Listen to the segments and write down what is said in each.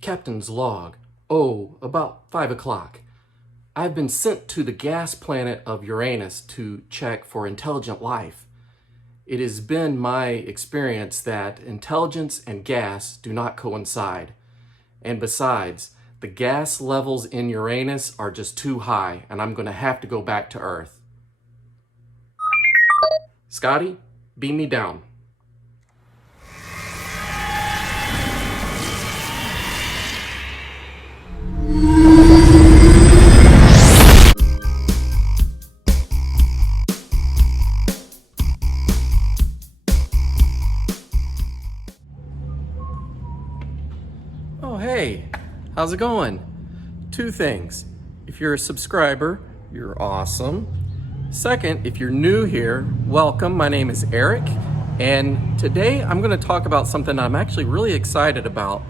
Captain's log. Oh, about 5 o'clock. I've been sent to the gas planet of Uranus to check for intelligent life. It has been my experience that intelligence and gas do not coincide. And besides, the gas levels in Uranus are just too high, and I'm going to have to go back to Earth. Scotty, beam me down. Oh, hey, how's it going? Two things. If you're a subscriber, you're awesome. Second, if you're new here, welcome. My name is Eric, and today I'm going to talk about something I'm actually really excited about.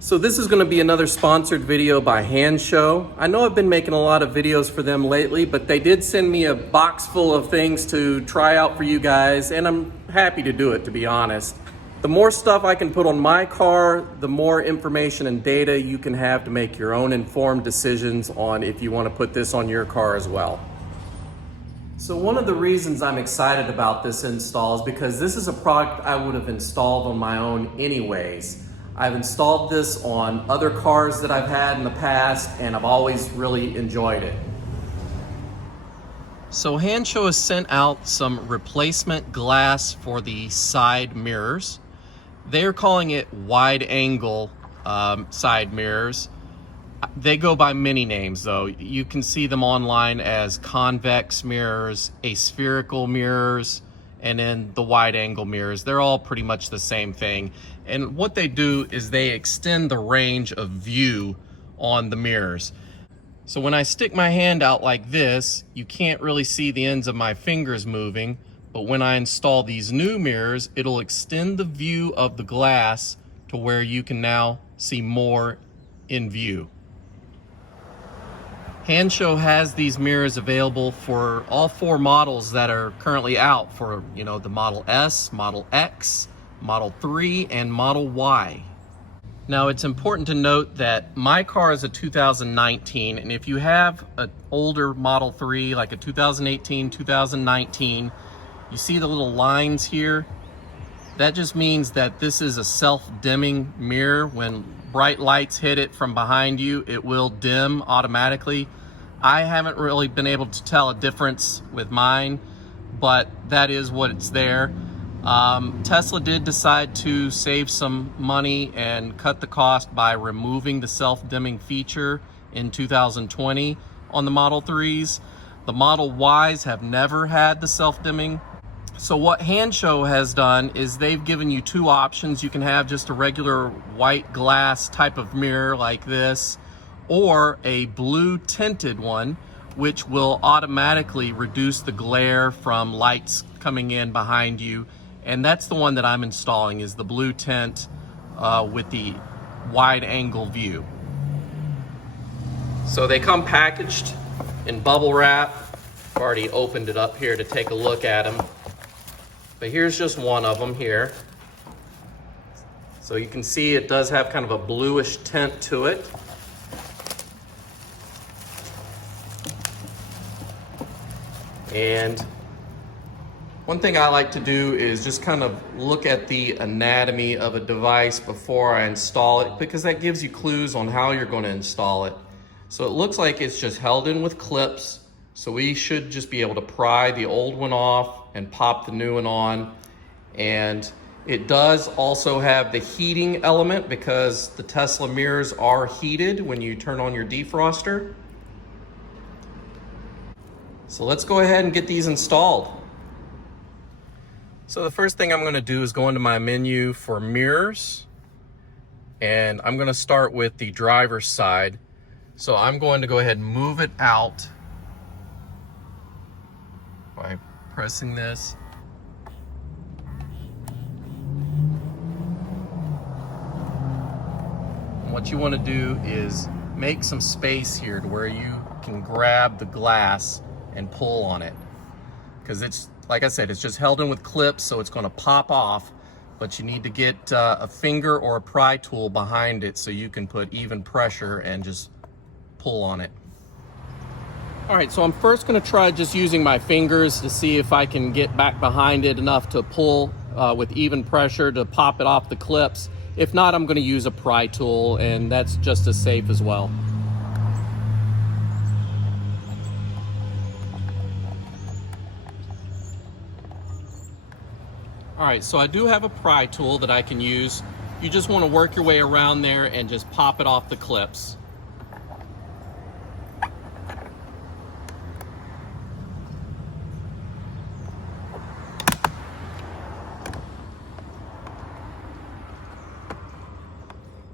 So this is going to be another sponsored video by Hansshow. I know I've been making a lot of videos for them lately, but they did send me a box full of things to try out for you guys, and I'm happy to do it, to be honest. The more stuff I can put on my car, the more information and data you can have to make your own informed decisions on if you want to put this on your car as well. So one of the reasons I'm excited about this install is because this is a product I would have installed on my own anyways. I've installed this on other cars that I've had in the past, and I've always really enjoyed it. So Hansshow has sent out some replacement glass for the side mirrors. They're calling it wide angle side mirrors. They go by many names though. You can see them online as convex mirrors, aspherical mirrors, and then the wide angle mirrors. They're all pretty much the same thing. And what they do is they extend the range of view on the mirrors. So when I stick my hand out like this, you can't really see the ends of my fingers moving. But when I install these new mirrors, it'll extend the view of the glass to where you can now see more in view. Hansshow has these mirrors available for all four models that are currently out for, the Model S, Model X, Model 3, and Model Y. Now it's important to note that my car is a 2019, and if you have an older Model 3, like a 2018, 2019, you see the little lines here? That just means that this is a self-dimming mirror. When bright lights hit it from behind you, it will dim automatically. I haven't really been able to tell a difference with mine, but that is what it's there. Tesla did decide to save some money and cut the cost by removing the self-dimming feature in 2020 on the Model 3s. The Model Ys have never had the self-dimming. So what Hansshow has done is they've given you two options. You can have just a regular white glass type of mirror like this, or a blue tinted one, which will automatically reduce the glare from lights coming in behind you. And that's the one that I'm installing, is the blue tint with the wide angle view. So they come packaged in bubble wrap. I've already opened it up here to take a look at them. But here's just one of them here. So you can see it does have kind of a bluish tint to it. And one thing I like to do is just kind of look at the anatomy of a device before I install it, because that gives you clues on how you're going to install it. So it looks like it's just held in with clips. So we should just be able to pry the old one off and pop the new one on. And it does also have the heating element, because the Tesla mirrors are heated when you turn on your defroster. So let's go ahead and get these installed. So the first thing I'm going to do is go into my menu for mirrors, and I'm going to start with the driver's side. So I'm going to go ahead and move it out by pressing this. And what you want to do is make some space here to where you can grab the glass and pull on it, because it's, like I said, it's just held in with clips, so it's going to pop off. but you need to get a finger or a pry tool behind it so you can put even pressure and just pull on it. All right, so I'm first gonna try just using my fingers to see if I can get back behind it enough to pull with even pressure to pop it off the clips. If not, I'm gonna use a pry tool, and that's just as safe as well. All right, so I do have a pry tool that I can use. You just wanna work your way around there and just pop it off the clips.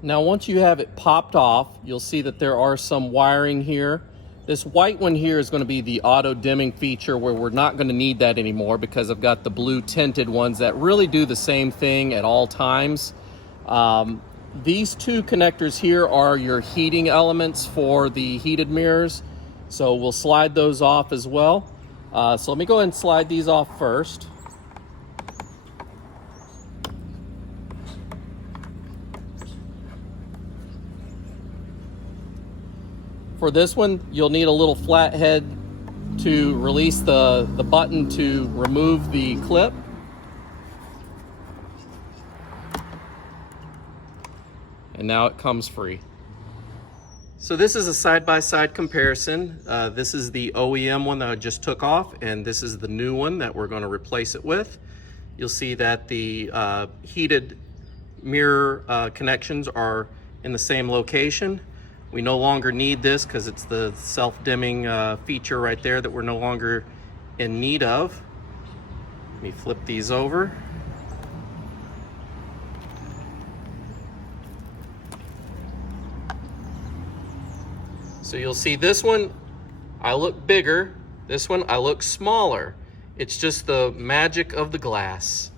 Now, once you have it popped off, you'll see that there are some wiring here. This white one here is going to be the auto dimming feature, where we're not going to need that anymore because I've got the blue tinted ones that really do the same thing at all times. These two connectors here are your heating elements for the heated mirrors. So we'll slide those off as well. So let me go ahead and slide these off first. For this one, you'll need a little flat head to release the button to remove the clip. And now it comes free. So this is a side-by-side comparison. This is the OEM one that I just took off, and this is the new one that we're going to replace it with. You'll see that the heated mirror connections are in the same location. We no longer need this because it's the self-dimming feature right there that we're no longer in need of. Let me flip these over. So you'll see this one, I look bigger. This one, I look smaller. It's just the magic of the glass.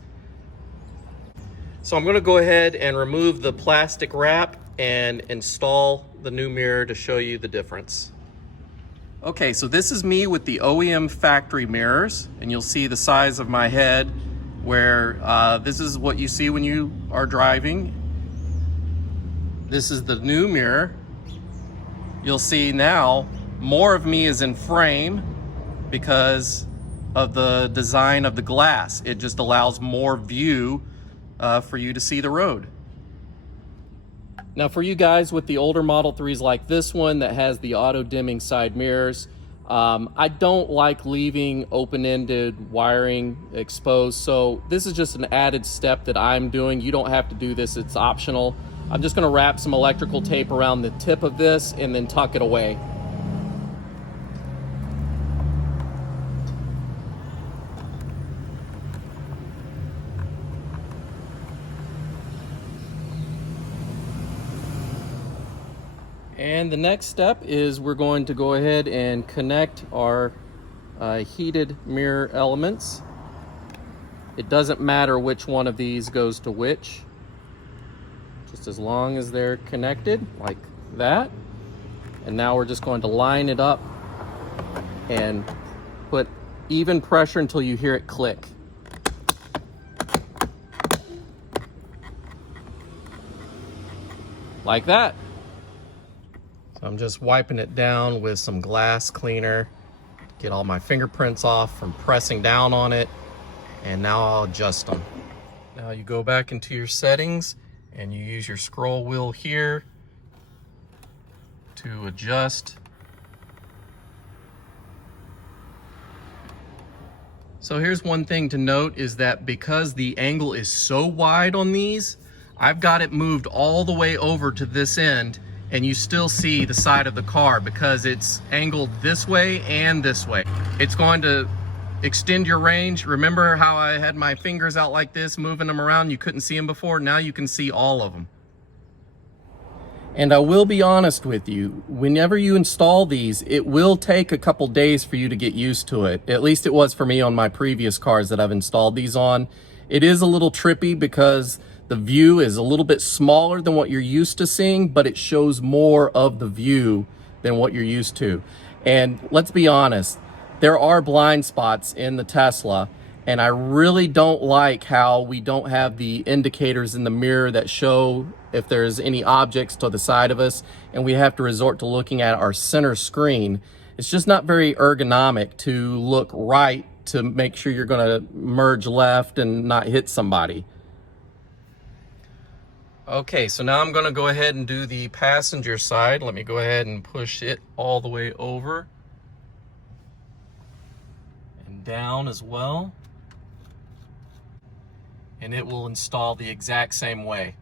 So I'm going to go ahead and remove the plastic wrap and install the new mirror to show you the difference. Okay, so this is me with the OEM factory mirrors, and you'll see the size of my head, where this is what you see when you are driving. This is the new mirror. You'll see now more of me is in frame because of the design of the glass. It just allows more view for you to see the road. Now, for you guys with the older Model 3s like this one that has the auto dimming side mirrors, I don't like leaving open-ended wiring exposed, so this is just an added step that I'm doing. You don't have to do this, it's optional. I'm just going to wrap some electrical tape around the tip of this and then tuck it away. And the next step is we're going to go ahead and connect our heated mirror elements. It doesn't matter which one of these goes to which, just as long as they're connected like that. And now we're just going to line it up and put even pressure until you hear it click. Like that. I'm just wiping it down with some glass cleaner, get all my fingerprints off from pressing down on it, and now I'll adjust them. Now you go back into your settings and you use your scroll wheel here to adjust. So here's one thing to note is that because the angle is so wide on these, I've got it moved all the way over to this end, and you still see the side of the car because it's angled this way and this way. It's going to extend your range. Remember how I had my fingers out like this, moving them around? You couldn't see them before. Now you can see all of them. And I will be honest with you, whenever you install these, it will take a couple days for you to get used to it. At least it was for me on my previous cars that I've installed these on. It is a little trippy because the view is a little bit smaller than what you're used to seeing, but it shows more of the view than what you're used to. And let's be honest, there are blind spots in the Tesla, And I really don't like how we don't have the indicators in the mirror that show if there's any objects to the side of us, and we have to resort to looking at our center screen. It's just not very ergonomic to look right to make sure you're going to merge left and not hit somebody. Okay, so now I'm going to go ahead and do the passenger side. Let me go ahead and push it all the way over and down as well. And it will install the exact same way.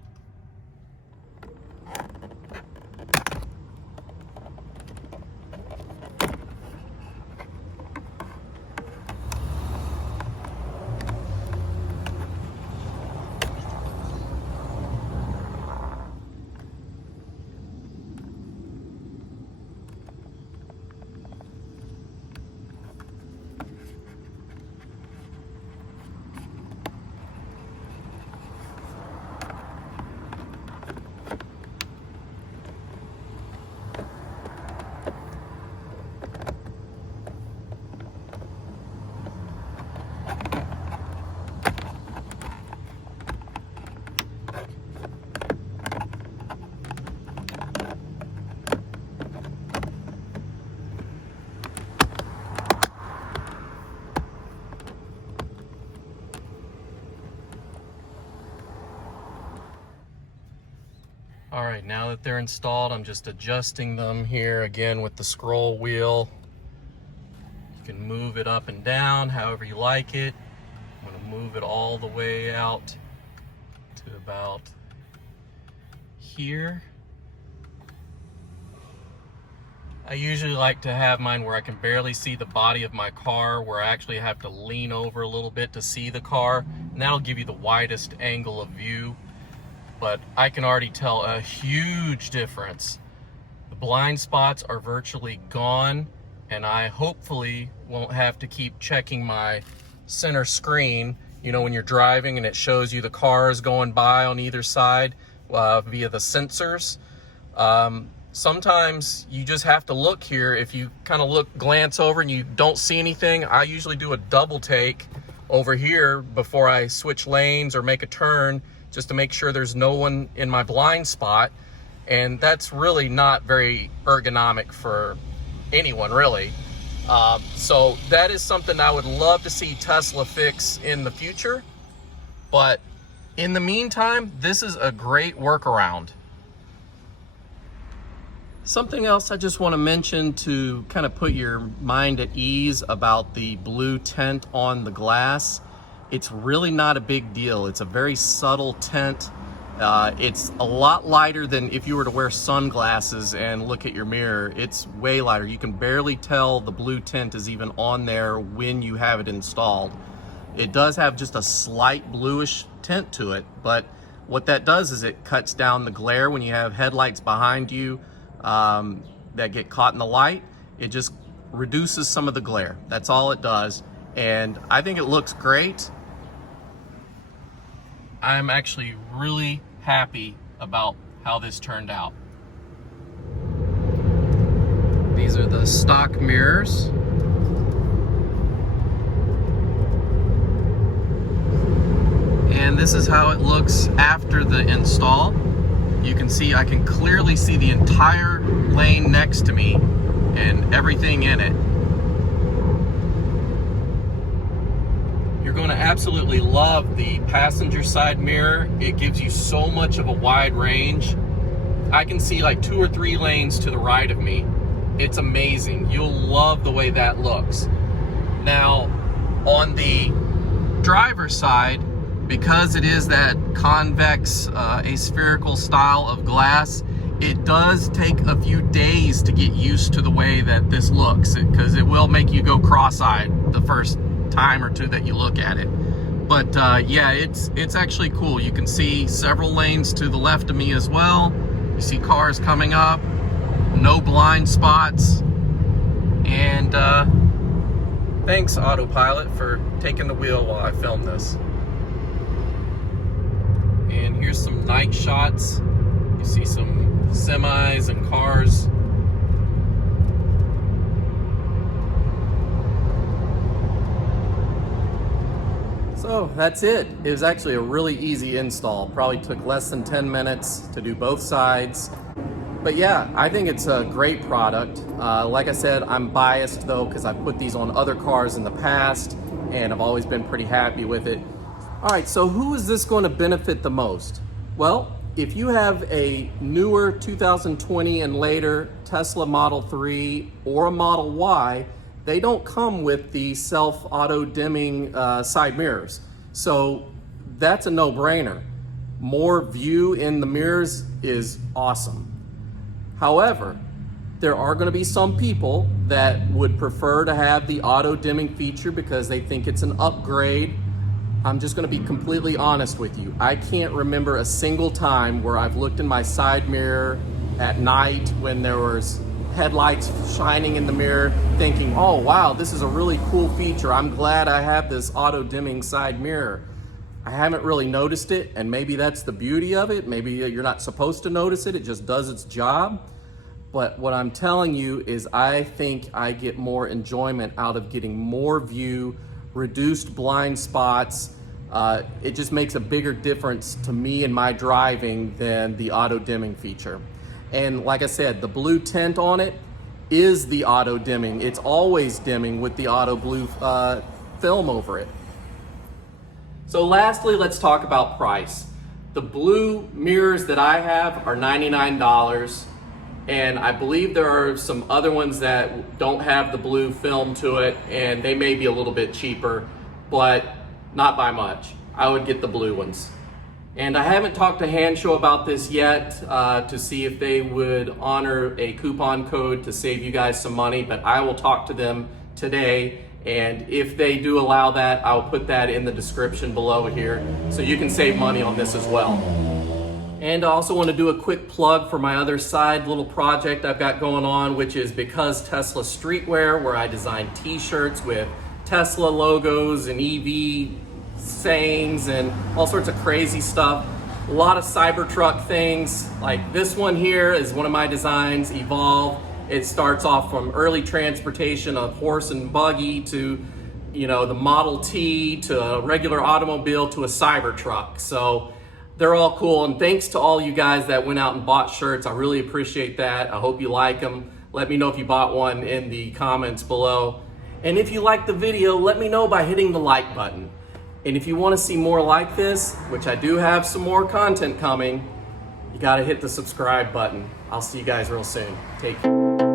All right, now that they're installed, I'm just adjusting them here again with the scroll wheel. You can move it up and down however you like it. I'm going to move it all the way out to about here. I usually like to have mine where I can barely see the body of my car, where I actually have to lean over a little bit to see the car, and that'll give you the widest angle of view. But I can already tell a huge difference. The blind spots are virtually gone, and I hopefully won't have to keep checking my center screen, you know, when you're driving and it shows you the cars going by on either side via the sensors. Sometimes you just have to look here. If you kind of glance over and you don't see anything, I usually do a double take over here before I switch lanes or make a turn, just to make sure there's no one in my blind spot. And that's really not very ergonomic for anyone, really. So that is something I would love to see Tesla fix in the future. But in the meantime, this is a great workaround. Something else I just want to mention to kind of put your mind at ease about the blue tint on the glass. It's really not a big deal. It's a very subtle tint. It's a lot lighter than if you were to wear sunglasses and look at your mirror. It's way lighter. You can barely tell the blue tint is even on there when you have it installed. It does have just a slight bluish tint to it, but what that does is it cuts down the glare when you have headlights behind you that get caught in the light. It just reduces some of the glare. That's all it does. And I think it looks great. I'm actually really happy about how this turned out. These are the stock mirrors. And this is how it looks after the install. You can see, I can clearly see the entire lane next to me and everything in it. You're going to absolutely love the passenger side mirror. It gives you so much of a wide range. I can see like 2 or 3 lanes to the right of me. It's amazing. You'll love the way that looks. Now, on the driver's side, because it is that convex, aspherical style of glass, it does take a few days to get used to the way that this looks, because it will make you go cross-eyed the first time or two that you look at it. But yeah, it's actually cool. You can see several lanes to the left of me as well. You see cars coming up, no blind spots. And thanks, Autopilot, for taking the wheel while I film this. And here's some night shots. You see some semis and cars. So that's it. It was actually a really easy install. Probably took less than 10 minutes to do both sides. But yeah, I think it's a great product. Like I said, I'm biased though because I've put these on other cars in the past and I've always been pretty happy with it. All right, so who is this going to benefit the most? Well, if you have a newer 2020 and later Tesla Model 3 or a Model Y, they don't come with the self-auto dimming side mirrors. So that's a no-brainer. More view in the mirrors is awesome. However, there are going to be some people that would prefer to have the auto dimming feature because they think it's an upgrade. I'm just going to be completely honest with you. I can't remember a single time where I've looked in my side mirror at night when there was headlights shining in the mirror thinking, oh wow, this is a really cool feature. I'm glad I have this auto dimming side mirror. I haven't really noticed it, and maybe that's the beauty of it. Maybe you're not supposed to notice it. It just does its job. But what I'm telling you is I think I get more enjoyment out of getting more view, reduced blind spots. It just makes a bigger difference to me in my driving than the auto dimming feature. And like I said, the blue tint on it is the auto dimming. It's always dimming with the auto blue film over it. So lastly, let's talk about price. The blue mirrors that I have are $99. And I believe there are some other ones that don't have the blue film to it, and they may be a little bit cheaper, but not by much. I would get the blue ones. And I haven't talked to Hansshow about this yet to see if they would honor a coupon code to save you guys some money, but I will talk to them today. And if they do allow that, I'll put that in the description below here so you can save money on this as well. And I also want to do a quick plug for my other side little project I've got going on, which is Because Tesla Streetwear, where I design t-shirts with Tesla logos and EV sayings and all sorts of crazy stuff. A lot of Cybertruck things, like this one here is one of my designs, Evolve. It starts off from early transportation of horse and buggy to, you know, the Model T to a regular automobile to a Cybertruck. So they're all cool, and thanks to all you guys that went out and bought shirts. I really appreciate that. I hope you like them. Let me know if you bought one in the comments below. And if you liked the video, let me know by hitting the like button. And if you want to see more like this, which I do have some more content coming, you got to hit the subscribe button. I'll see you guys real soon. Take care.